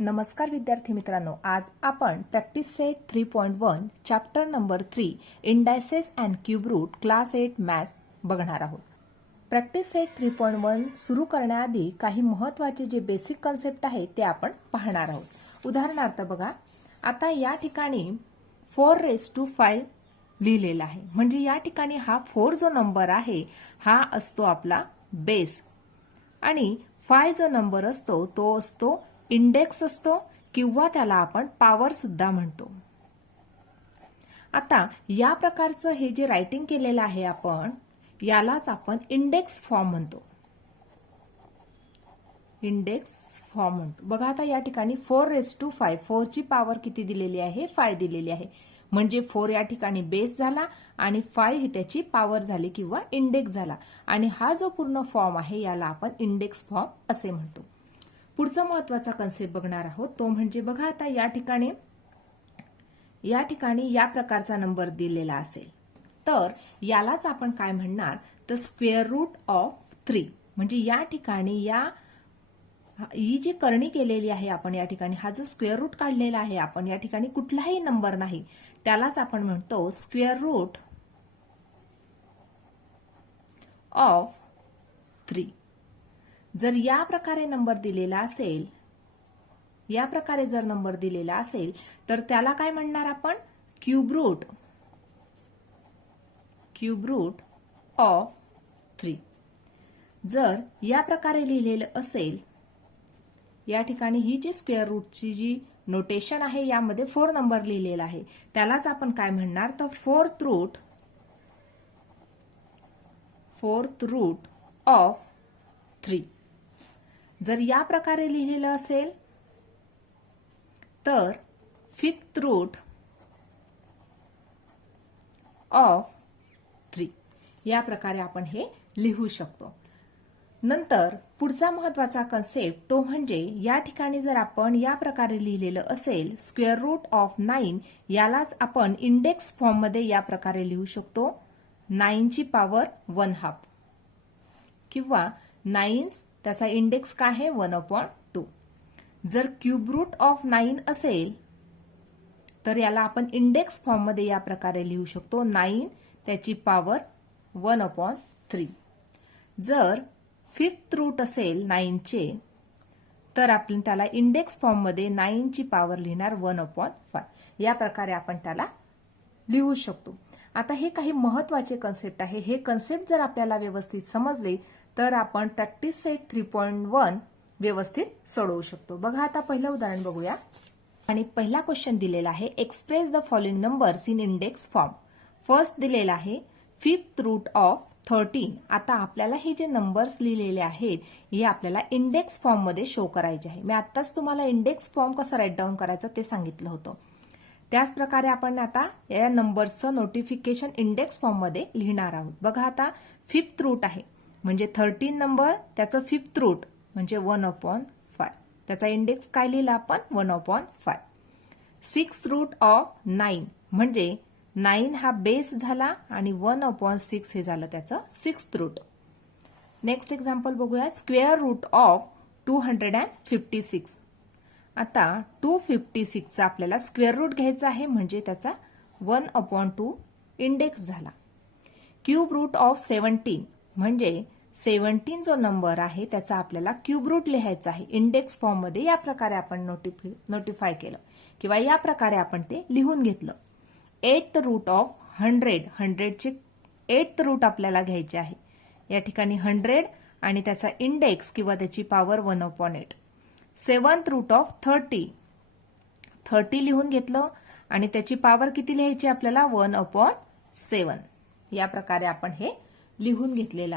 नमस्कार विद्यार्थी मित्रांनो, आज आपण practice set 3.1 chapter number 3 indices and cube root class 8 maths बघणार आहोत. प्रॅक्टिस सेट 3.1 सुरू करण्याआधी काही महत्त्वाचे जे बेसिक कन्सेप्ट आहे ते आपण पाहणार आहोत. उदाहरणार्थ बघा, आता या ठिकाणी 4⁵ लिहिलेला आहे. म्हणजे या ठिकाणी हा 4 जो नंबर आहे हा असतो आपला बेस आणि 5 जो नंबर असतो तो असतो इंडेक्स असतो किंवा त्याला आपण पॉवर सुद्धा म्हणतो. आता या प्रकारचं हे जे रायटिंग केलेलं आहे आपण यालाच आपण इंडेक्स फॉर्म म्हणतो. इंडेक्स फॉर्म म्हणतो. बघा आता या ठिकाणी 4⁵, 4 ची पॉवर किती दिलेली आहे? 5 दिलेली आहे. म्हणजे 4 या ठिकाणी बेस झाला आणि 5 ही त्याची पॉवर झाली किंवा इंडेक्स झाला आणि हा जो पूर्ण फॉर्म आहे याला आपण इंडेक्स फॉर्म असे म्हणतो. पुढचा महत्त्वाचा कन्सेप्ट बघणार आहोत तो म्हणजे बघा आता या ठिकाणी या प्रकारचा नंबर दिलेला असेल तर यालाच आपण काय म्हणणार तर स्क्वेअर रूट ऑफ 3. म्हणजे या ठिकाणी ही जी करणी केलेली आहे आपण या ठिकाणी हा जो स्क्वेअर रूट काढलेला आहे आपण या ठिकाणी कुठलाही नंबर नाही त्यालाच आपण म्हणतो स्क्वेअर रूट ऑफ 3. जर या प्रकारे नंबर दिलेला असेल तर त्याला काय म्हणणार आपण क्यूब रूट ऑफ 3. जर या प्रकारे लिहिलेलं असेल या ठिकाणी ही जी स्क्वेअर रूटची जी नोटेशन आहे यामध्ये 4 नंबर लिहिलेला आहे त्यालाच आपण काय म्हणणार तर फोर्थ रूट ऑफ 3. जर या प्रकारे लिहिलेलं असेल तर फिफ्थ रूट ऑफ 3. या प्रकारे आपण हे लिहू शकतो. नंतर पुढचा महत्त्वाचा कन्सेप्ट तो म्हणजे या ठिकाणी जर आपण या प्रकारे लिहिलेलं असेल स्क्वेअर रूट ऑफ 9 यालाच आपण इंडेक्स फॉर्म मध्ये या प्रकारे लिहू शकतो 9 ची पॉवर 1/2 किंवा 9 त्याचा इंडेक्स काय आहे 1/2. जर क्यूब रूट ऑफ 9 असेल तर याला आपण इंडेक्स फॉर्म मध्ये या प्रकारे लिहू शकतो 9 त्याची पॉवर 1/3. जर फिफ्थ रूट असेल 9 चे तर आपण त्याला इंडेक्स फॉर्म मध्ये 9 ची पॉवर लिहिणार 1/5. या प्रकारे आपण त्याला लिहू शकतो. आता हे काही महत्त्वाचे कन्सेप्ट आहे. हे कन्सेप्ट जर आपल्याला व्यवस्थित समजले तर आपण प्रॅक्टिस सेट 3.1 व्यवस्थित सोडवू शकतो. बघा आता पहिलं उदाहरण बघूया आणि पहिला क्वेश्चन दिलेला आहे express the following numbers in index form. First दिलेला आहे फिफ्थ रूट ऑफ 13. आता आपल्याला हे जे नंबर्स लिहिलेले आहेत हे आपल्याला इंडेक्स फॉर्म मध्ये शो करायचे आहे. मी आत्ताच तुम्हाला इंडेक्स फॉर्म कसं राईट डाऊन करायचं ते सांगितलं होतं. त्याच प्रकारे आपण आता या नंबर्सचं नोटिफिकेशन इंडेक्स फॉर्म मध्ये लिहिणार आहोत. बघा आता फिफ्थ रूट आहे म्हणजे 13 नंबर त्याचं फिफ्थ रूट म्हणजे 1/5. त्याचा इंडेक्स काय लिहिला आपण 1/5. सिक्स्थ रूट ऑफ 9 म्हणजे 9 हा बेस झाला आणि 1/6 हे झालं त्याचं सिक्स्थ रूट. नेक्स्ट एक्झाम्पल बघूया स्क्वेअर रूट ऑफ 256. आता 256 चा आपल्याला स्क्वेअर रूट घ्यायचा आहे म्हणजे त्याचा 1/2 इंडेक्स झाला. क्यूब रूट ऑफ 17 म्हणजे 17 जो नंबर आहे त्याचा आपल्याला क्यूब रूट लिहायचा आहे इंडेक्स फॉर्म मध्ये. या प्रकारे आपण नोटिफाय केलं किंवा या प्रकारे आपण ते लिहून घेतलं. एट्थ रूट ऑफ 100, 100 चे एट्थ रूट आपल्याला घ्यायचे आहे. या ठिकाणी 100 आणि त्याचा इंडेक्स किंवा त्याची पॉवर 1/8. सेवन्थ रूट ऑफ 30 लिहून घेतलं आणि त्याची पॉवर किती लिहायची आपल्याला 1/7. या प्रकारे आपण हे लिहून घेतलेलं आहे.